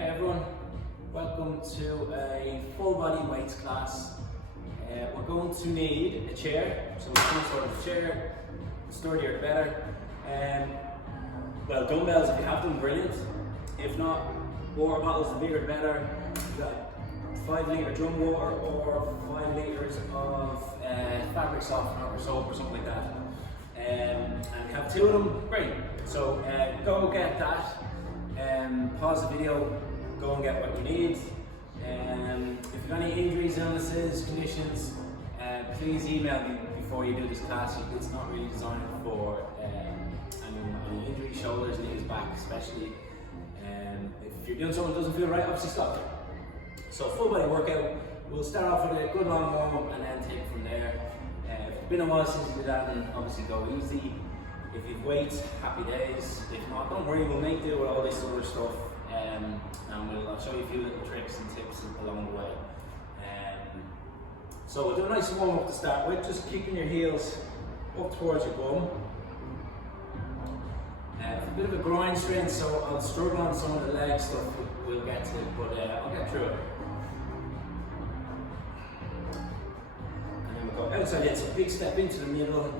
Hi everyone, welcome to a full body weights class. We're going to need a chair, so some sort of chair, sturdier the better. Well, dumbbells if you have them, brilliant. If not, water bottles, the bigger the better. You've got 5 litre drum water or 5 litres of fabric softener or soap or something like that. And you have 2 of them, great. So go get that. Pause the video, go and get what you need. If you've any injuries, illnesses, conditions, please email me before you do this class. It's not really designed for any injuries, shoulders, knees, back especially. If you're doing something that doesn't feel right, obviously stop. So full body workout, we'll start off with a good long warm up and then take it from there. If it's been a while since you did that, then obviously go easy. If you've weights, happy days. If not, don't worry, we'll make do with all this other stuff. And I'll show you a few little tricks and tips along the way. So we'll do a nice warm up to start with, just keeping your heels up towards your bum. A bit of a groin strength, so I'll struggle on some of the leg stuff we'll get to, but I'll get through it. And then we'll go outside in, so big step into the middle.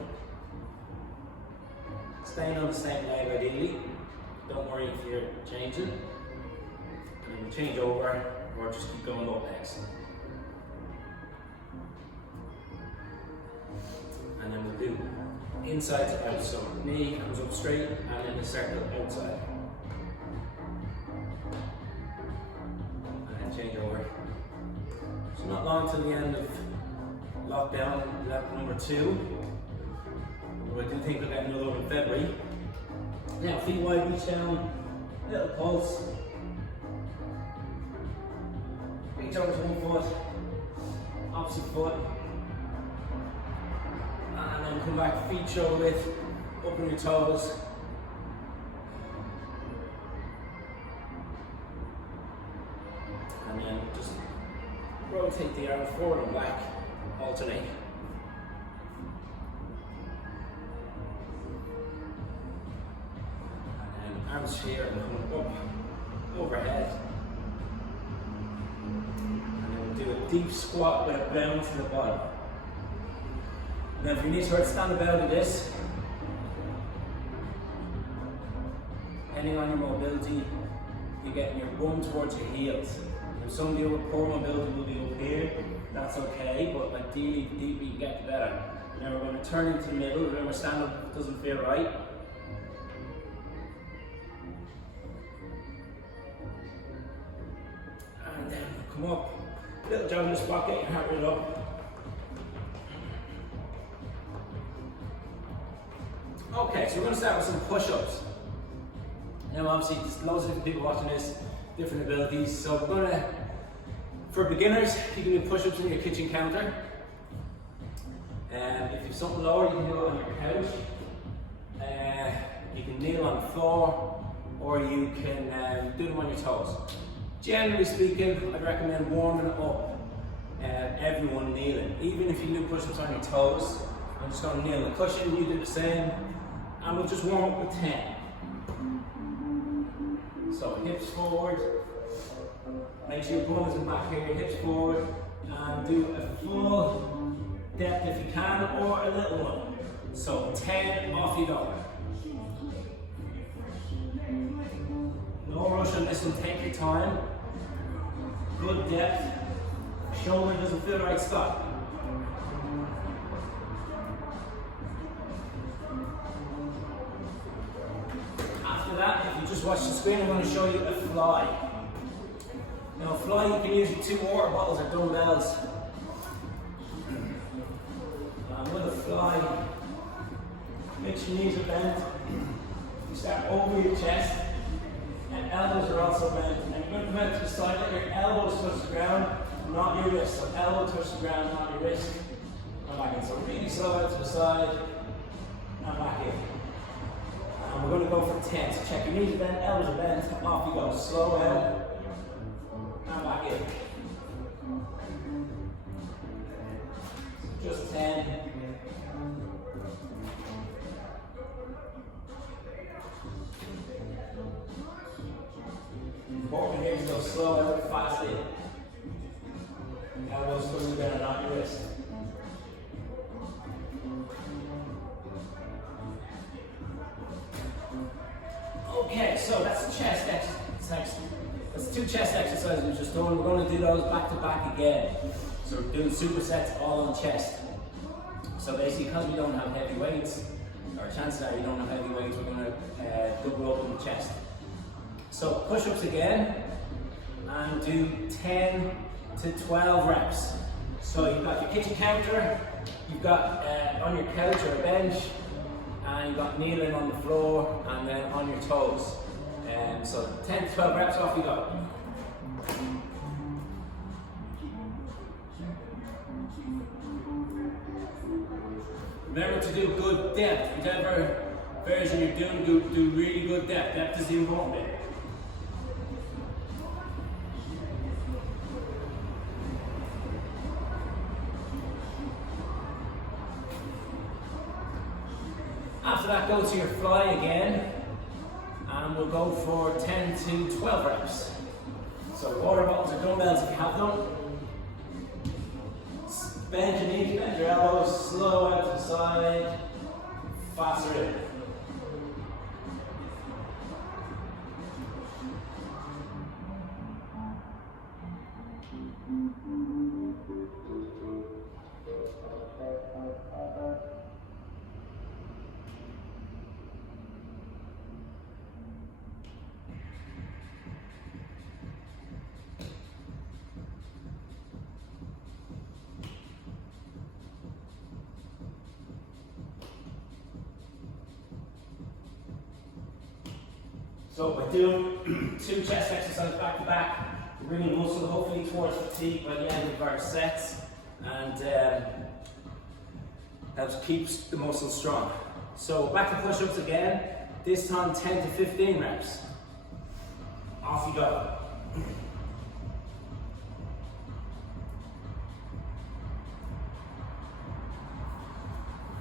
Staying on the same leg ideally. Don't worry if you're changing. And then we change over, or just keep going both legs. And then we'll do inside to out, so knee comes up straight and then a circle outside. And then change over. So not long till the end of lockdown, level number 2. But I do think we'll get another one in February. Now feet wide, reach down, little pulse. Reach over to one foot, opposite foot. And then come back, feet shoulder width, open your toes. And then just rotate the arms forward and back, alternate. And then arms here and coming up, overhead. And then we'll do a deep squat with a bound to the bottom. Now if you need to stand about with this, depending on your mobility, you're getting your bum towards your heels. If some of you with poor mobility will be up here, that's okay, but ideally the deeper you get, the better. Now we're going to turn into the middle. Remember, stand up doesn't feel right. And then come up, little jog in the spot, get your heart rate up. Okay, so we're going to start with some push-ups. Now obviously there's loads of different people watching this, different abilities. So we're going to, for beginners, you can do push-ups on your kitchen counter. And if you've something lower, you can do it on your couch. You can kneel on the floor, or you can do them on your toes. Generally speaking, I'd recommend warming up everyone kneeling. Even if you do push-ups on your toes, I'm just going to kneel on the cushion, you do the same. And we'll just warm up with 10. So hips forward. Make sure your bum isn't back here, your hips forward. And do a full depth if you can, or a little one. So 10, off you go. No rush on this one, take your time. Good depth. Shoulder doesn't feel right, stop. That, if you just watch the screen, I'm going to show you a fly. Now a fly, you can use your 2 water bottles or dumbbells. And with a fly, make sure your knees are bent. You start over your chest, and elbows are also bent. And you're going to come out to the side, let your elbows touch the ground, not your wrist. So elbow touch the ground, not your wrist. And back in. So really slow out to the side, and back in. And we're going to go for 10. So check your knees are bent, elbows are bent, off you go. Slow out, and back in. Just 10. Important here to go so slow out, fast in. Elbows through there, not your wrist. Okay, so that's the chest exercise. That's 2 chest exercises we've just done. We're going to do those back to back again. So we're doing supersets all on chest. So basically, because we don't have heavy weights, or chances are you don't have heavy weights, we're going to double up on the chest. So push-ups again, and do 10 to 12 reps. So you've got your kitchen counter, you've got on your couch or a bench, and you've got kneeling on the floor, and then on your toes. So 10 to 12 reps, off you go. Remember to do good depth. Whichever version you're doing, do really good depth. Depth is the important bit. After that, go to your fly again, and we'll go for 10 to 12 reps. So water bottles or dumbbells if you have them. Bend your knees, bend your elbows, slow out to the side, faster in. So by doing 2 chest exercises back to back, we're bringing muscle hopefully towards fatigue by the end of our sets, and helps keeps the muscle strong. So back to push-ups again, this time 10 to 15 reps. Off you go.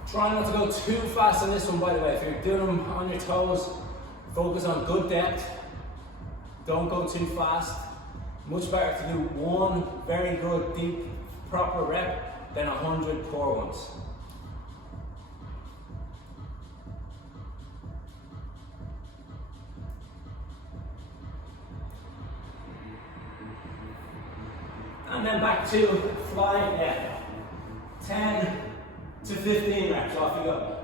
Try not to go too fast on this one, by the way. If you're doing them on your toes, focus on good depth. Don't go too fast. Much better to do 1 very good, deep, proper rep than 100 poor ones. And then back to fly again. 10 to 15 reps, off you go.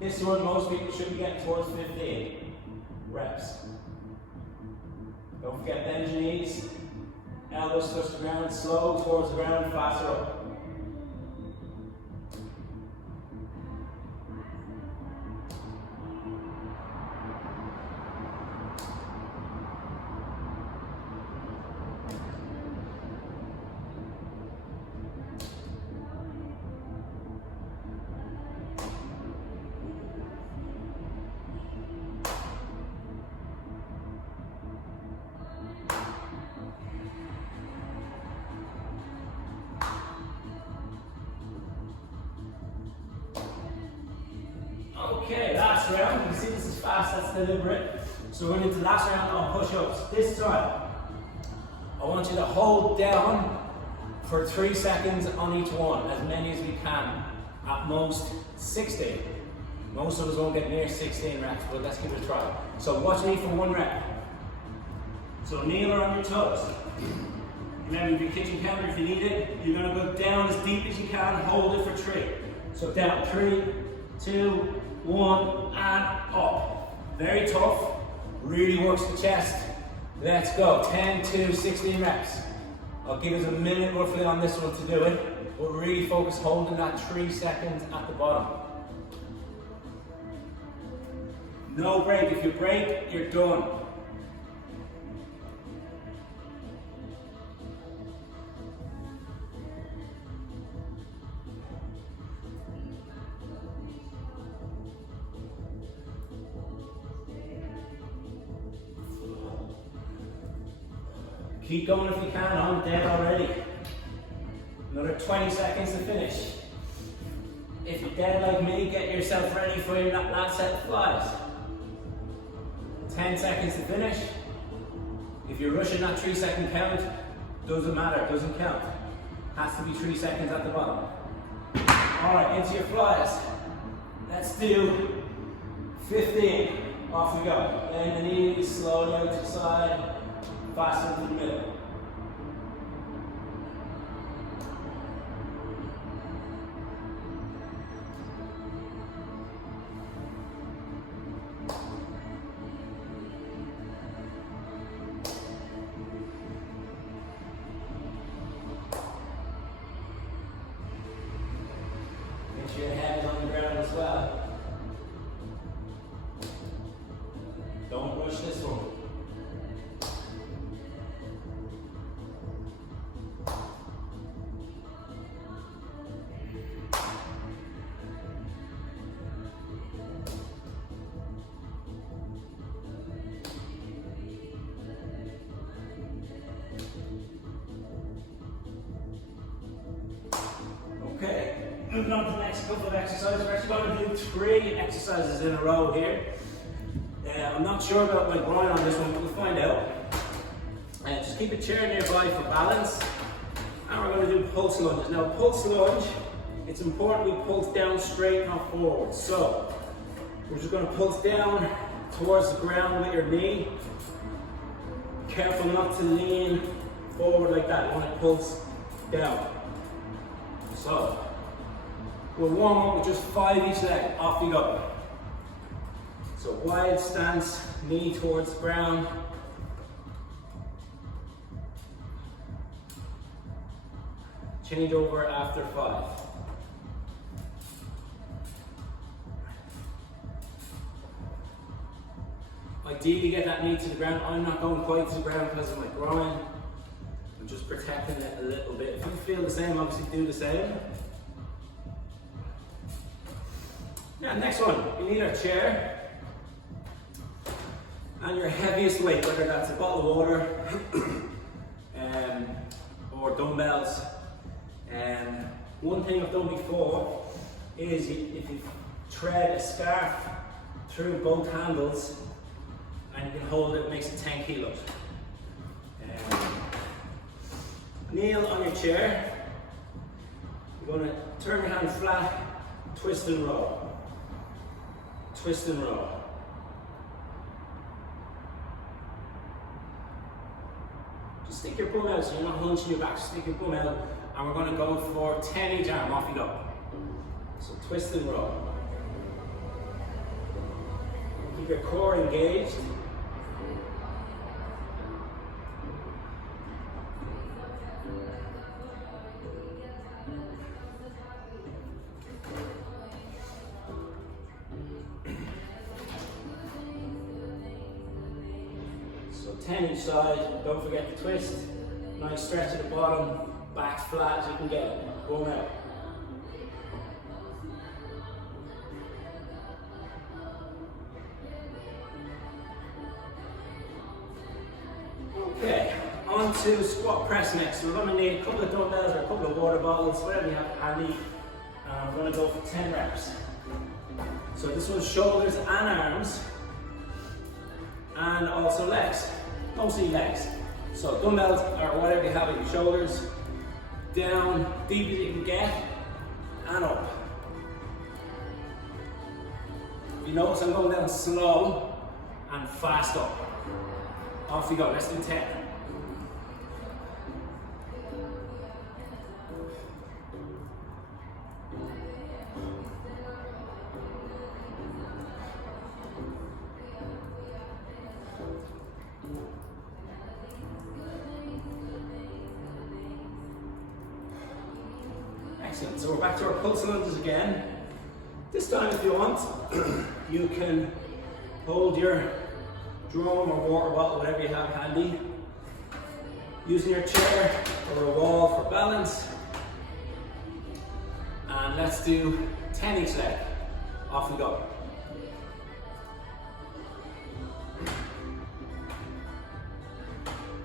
This one, most people should be getting towards 15 reps. Don't forget, bend your knees, elbows touch the ground, slow towards the ground, faster up. Okay, last round. You can see this is fast, that's deliberate. So we're into the last round on push-ups. This time, I want you to hold down for 3 seconds on each one, as many as we can. At most 16. Most of us won't get near 16 reps, but let's give it a try. So watch me for 1 rep. So kneel on your toes. Remember your kitchen counter if you need it. You're going to go down as deep as you can and hold it for 3. So down, 3, 2, 1, and up. Very tough. Really works the chest. Let's go. 10 to 16 reps. I'll give us a minute roughly on this one to do it, but really focus holding that 3 seconds at the bottom. No break. If you break, you're done. Keep going if you can. I'm dead already. Another 20 seconds to finish. If you're dead like me, get yourself ready for your last set of flies. 10 seconds to finish. If you're rushing that 3-second count, doesn't matter, doesn't count. Has to be 3 seconds at the bottom. All right, into your flies. Let's do 15. Off we go. Bend the knees, slowly out to the side, fast into the middle. Make sure your head is on the ground as well. Don't rush this one. Okay, moving on to the next couple of exercises. We're actually going to do 3 exercises in a row here. I'm not sure about my groin on this one, but we'll find out. Just keep a chair nearby for balance. And we're going to do pulse lunges. Now, pulse lunge, it's important we pulse down straight, not forward. So, we're just going to pulse down towards the ground with your knee. Careful not to lean forward like that. You want to pulse down. So, we'll warm up with just 5 each leg. Off you go. So wide stance, knee towards the ground. Change over after 5. Ideally get that knee to the ground. I'm not going quite to the ground because of my groin. I'm just protecting it a little bit. If you feel the same, obviously do the same. Now next one, you need a chair. And your heaviest weight, whether that's a bottle of water or dumbbells. One thing I've done before is if you thread a scarf through both handles and you can hold it, it makes it 10 kilos. Kneel on your chair. You're going to turn your hand flat, twist and roll. Twist and roll. Stick your bum out so you're not hunching your back. Stick your bum out, and we're going to go for 10 each arm. Off you go. So twist and roll. Keep your core engaged. So 10 each side, don't forget to twist. Nice stretch at the bottom, back flat as you can get it. Bum out. Okay, on to squat press next. So we're going to need a couple of dumbbells or a couple of water bottles, whatever you have handy. We're going to go for 10 reps. So this one's shoulders and arms, and also legs. Mostly legs. So dumbbells or whatever you have at your shoulders, down deep as you can get, and up. You notice I'm going down slow and fast up. Off you go, let's do 10. Excellent, so we're back to our pulse lunges again. This time if you want, you can hold your drum or water bottle, whatever you have handy, using your chair or a wall for balance. And let's do 10 each leg. Off we go.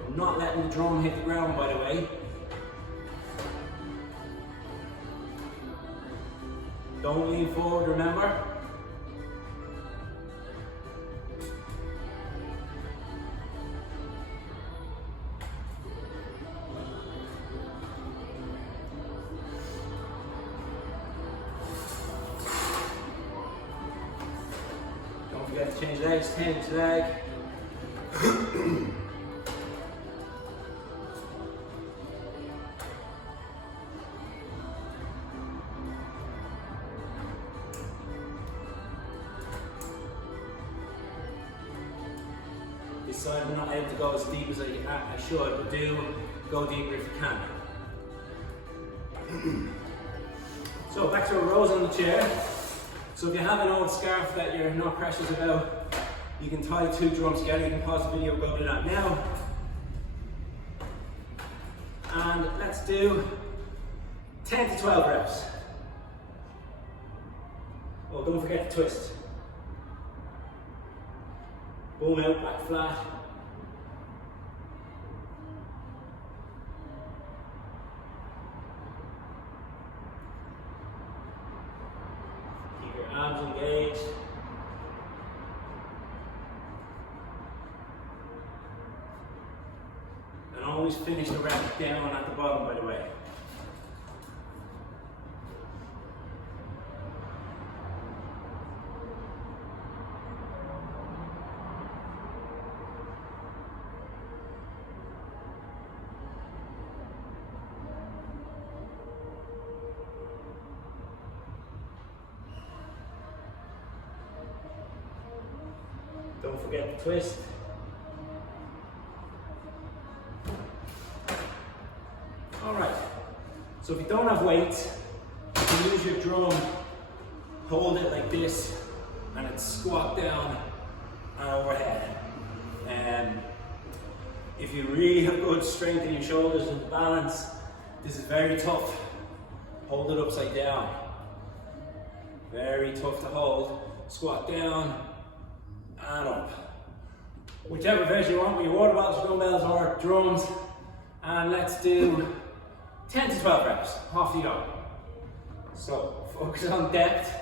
I'm not letting the drum hit the ground, by the way. Don't lean forward, remember. to change legs, change leg. This side I'm not able to go as deep as I should, but do go deeper if you can. So back to a rows on the chair. So if you have an old scarf that you're not precious about, you can tie 2 drums together. You can pause the video and go do that now. And let's do 10 to 12 reps. Oh, don't forget to twist. Boom out, back flat. Keep your arms engaged. And always finish the rep down at the bottom, by the way. Don't forget to twist. Alright, so if you don't have weights, you can use your drum, hold it like this, and it's squat down and overhead. And if you really have good strength in your shoulders and balance, this is very tough. Hold it upside down. Very tough to hold. Squat down and up. Whichever version you want, with your water bottles, dumbbells, or drums. And let's do 10 to 12 reps. Off you go. So focus on depth.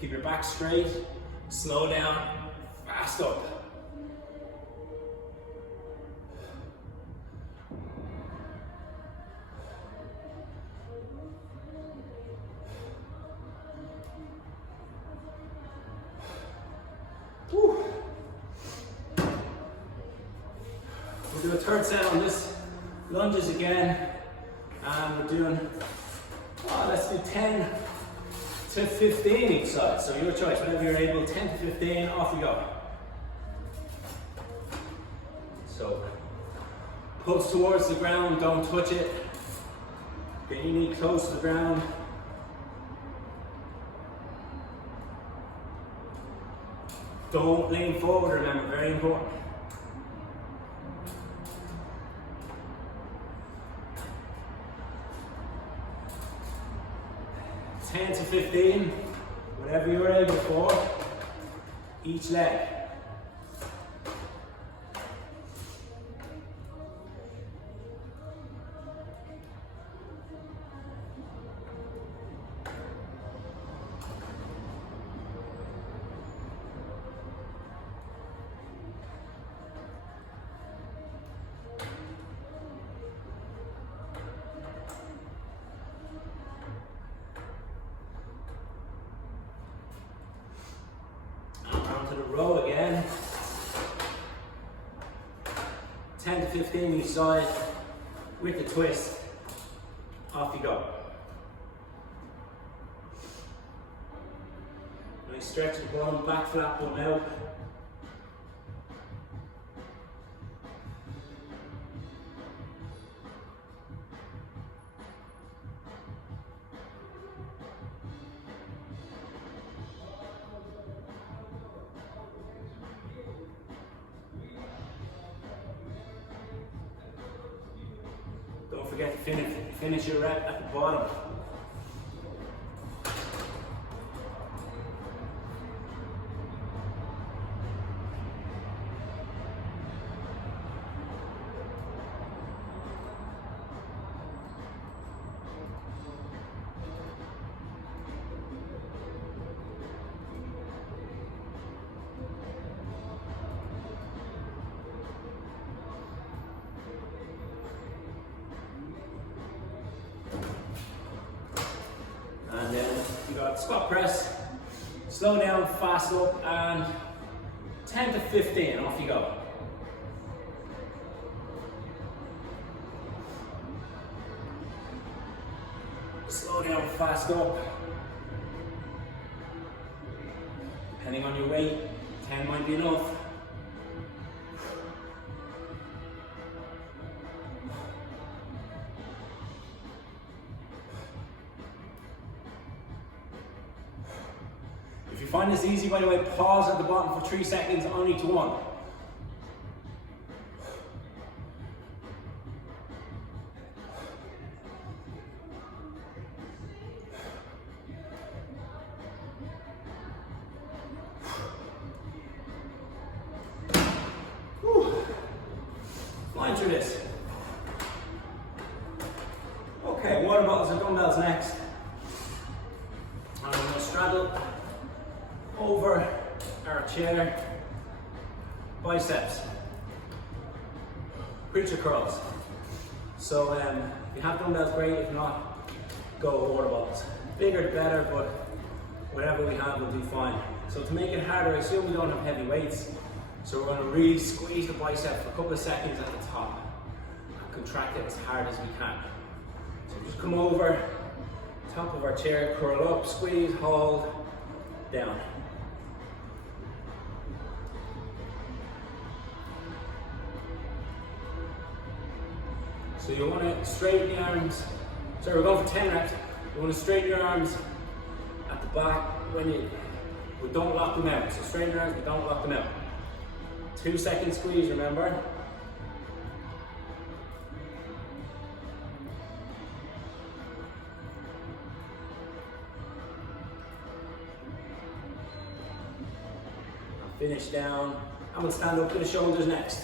Keep your back straight, slow down, fast up. Whew. We'll do a third set on this, lunges again, and we're doing, let's do 10 to 15 each side, so your choice, whenever you're able, 10 to 15, off you go. So, pulse towards the ground, don't touch it. Get your knee close to the ground. Don't lean forward, remember, very important. Ten to 15, whatever you're able for, each leg. Row again. 10 to 15 each side with the twist. Off you go. Nice stretch the bottom, back flap them out. Don't forget to finish your rep at the bottom. squat press, slow down, fast up, and 10 to 15, off you go. Slow down, fast up. Depending on your weight, 10 might be enough. If you find this easy, by the way, pause at the bottom for 3 seconds, only to 1. Flying through this. Okay, water bottles and dumbbells next. I'm going to straddle over our chair, biceps, preacher curls. So if you have dumbbells, great. If not, go with water bottles. Bigger the better, but whatever we have will do fine. So to make it harder, I assume we don't have heavy weights. So we're going to really squeeze the bicep for a couple of seconds at the top and contract it as hard as we can. So just come over, top of our chair, curl up, squeeze, hold, down. So you want to straighten the arms. Sorry, we're going for 10 reps. You want to straighten your arms at the back when we don't lock them out. So straighten your arms, but don't lock them out. 2-second squeeze, remember? Finish down. I'm going to stand up to the shoulders next.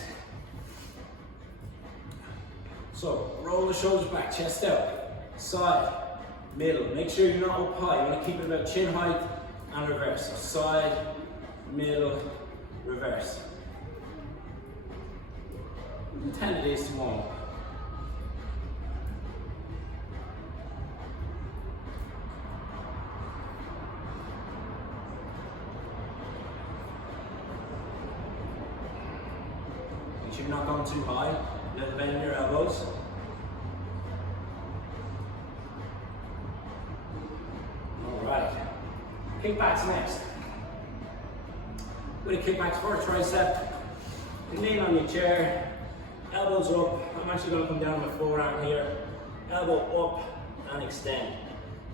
So roll the shoulders back, chest out, side, middle. Make sure you're not up high. You want to keep it about chin height and reverse. So side, middle, reverse. 10 of these to 1. Make sure you're not going too high. Little bend in your elbows. Alright. Kickbacks next. With a kickbacks for a tricep. You lean on your chair. Elbows up. I'm actually going to come down my forearm here. Elbow up and extend.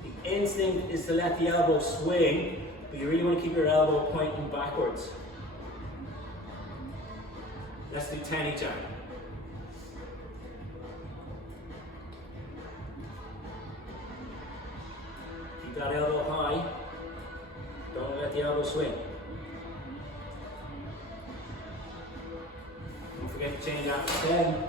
The instinct is to let the elbow swing, but you really want to keep your elbow pointing backwards. Let's do 10 each arm. Keep that elbow high. Don't let the elbow swing. Don't forget to change after 10.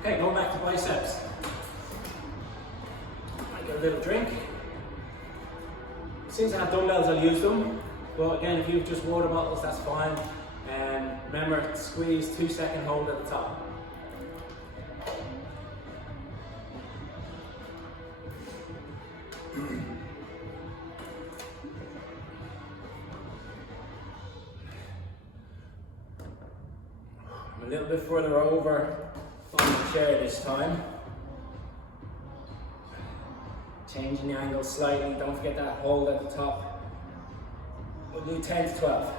Okay, going back to biceps. I get a little drink. Since I have dumbbells, I'll use them. But again, if you have just water bottles, that's fine. And remember, squeeze 2-second hold at the top. I'm a little bit further over on the chair this time. Changing the angle slightly, don't forget that hold at the top. We'll do 10 to 12.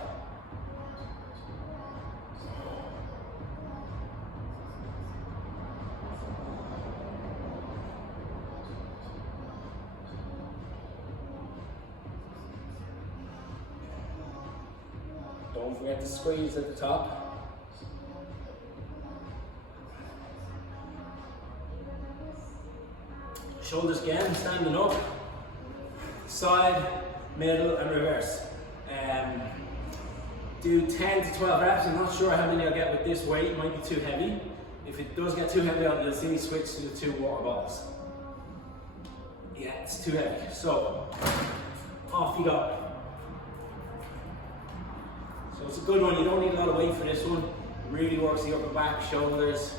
Don't forget to squeeze at the top. Shoulders again, standing up, side, middle and reverse. Do 10 to 12 reps. I'm not sure how many I'll get with this weight, it might be too heavy. If it does get too heavy on, you'll see me switch to the 2 water balls. Yeah, it's too heavy. So, off you go. So it's a good one, you don't need a lot of weight for this one. It really works the upper back, shoulders.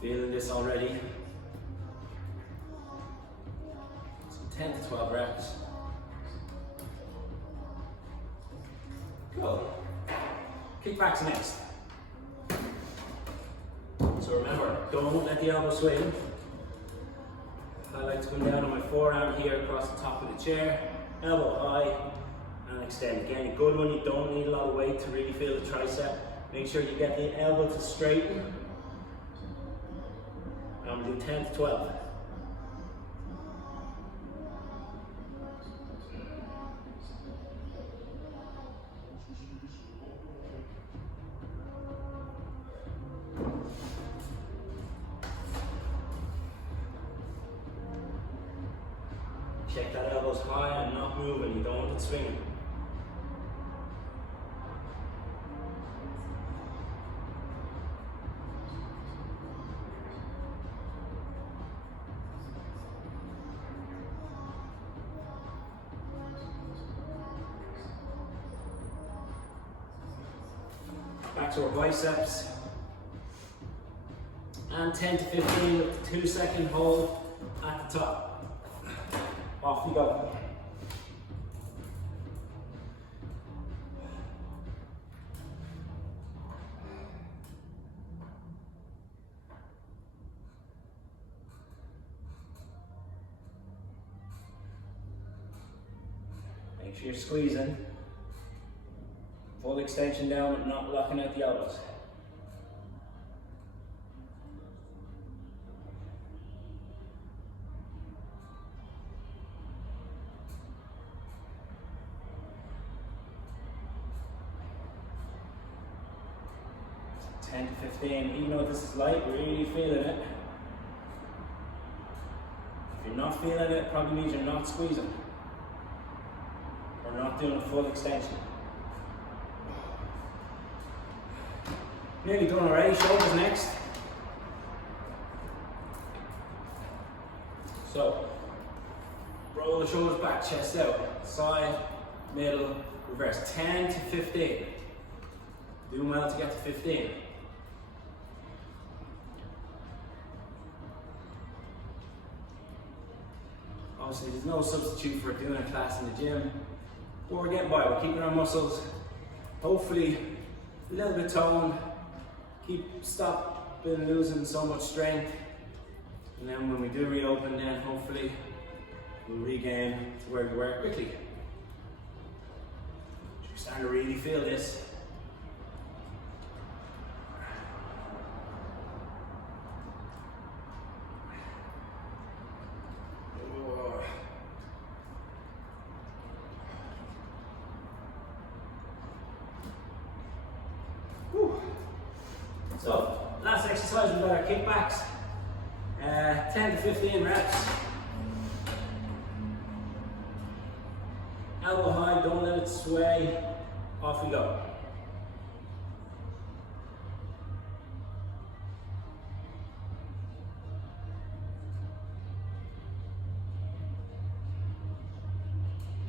Feeling this already. So 10 to 12 reps. Cool. Kickbacks next. So remember, don't let the elbow swing. I like to come down on my forearm here across the top of the chair, elbow high, and extend. Again, a good one, you don't need a lot of weight to really feel the tricep. Make sure you get the elbow to straighten. I'm going to do 10 to 12. Check that elbows high and not moving, you don't want it swinging. Back to our biceps. And 10 to 15 with the 2-second hold at the top. Off you go. Make sure you're squeezing. Full extension down and not locking out the elbows. So 10 to 15, even though this is light, we're really feeling it. If you're not feeling it, it probably means you're not squeezing or not doing a full extension. Nearly done already, shoulders next. So, roll the shoulders back, chest out, side, middle, reverse. 10 to 15. Doing well to get to 15. Obviously, there's no substitute for doing a class in the gym. But we're getting by, we're keeping our muscles hopefully a little bit toned. Stop losing so much strength, and then when we do reopen, then hopefully we'll regain to where we were quickly. You're starting to really feel this. So, last exercise, we've got our kickbacks, 10 to 15 reps. Elbow high, don't let it sway, off we go.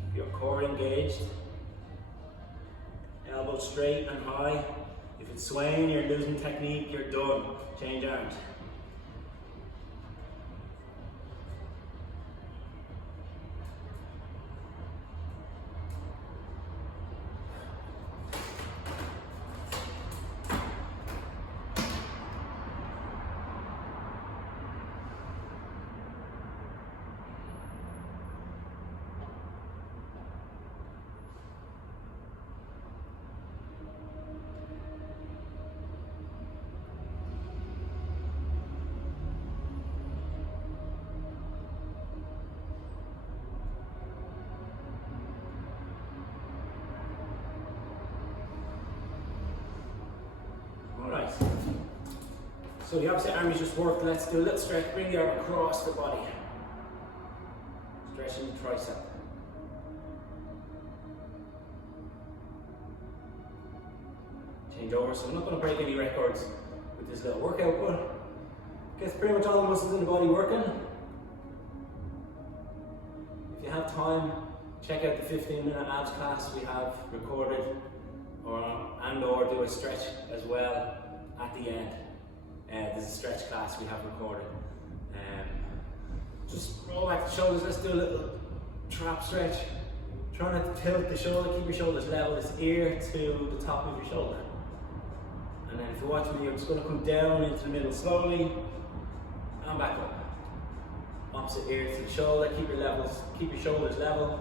Keep your core engaged, elbow straight and high. If it's swaying, you're losing technique, you're done. Change arms. So the opposite arm you just worked, let's do a little stretch, bring the arm across the body. Stretching the tricep. Change over, so I'm not going to break any records with this little workout, but gets pretty much all the muscles in the body working. If you have time, check out the 15-minute abs class we have recorded, or do a stretch as well at the end. There's a stretch class we have recorded. Just roll back the shoulders, let's do a little trap stretch. Try not to tilt the shoulder, keep your shoulders level, this ear to the top of your shoulder. And then if you're watching me, I'm just going to come down into the middle slowly and back up. Opposite ear to the shoulder, keep your shoulders level.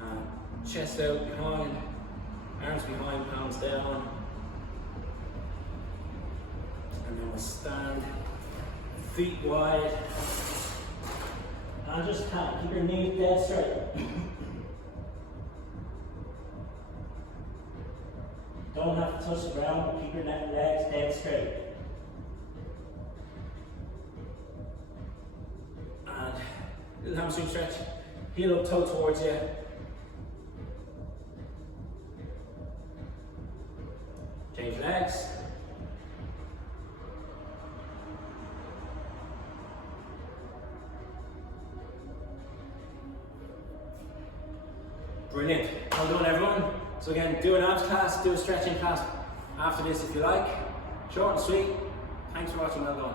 And chest out behind, arms behind, palms down. And then we'll stand, feet wide. And just keep your knees dead straight. Don't have to touch the ground, but keep your legs dead straight. And little hamstring stretch. Heel up, toe towards you. Change legs. Brilliant. Well done, everyone. So again, do an abs class, do a stretching class after this if you like. Short and sweet. Thanks for watching. Well done.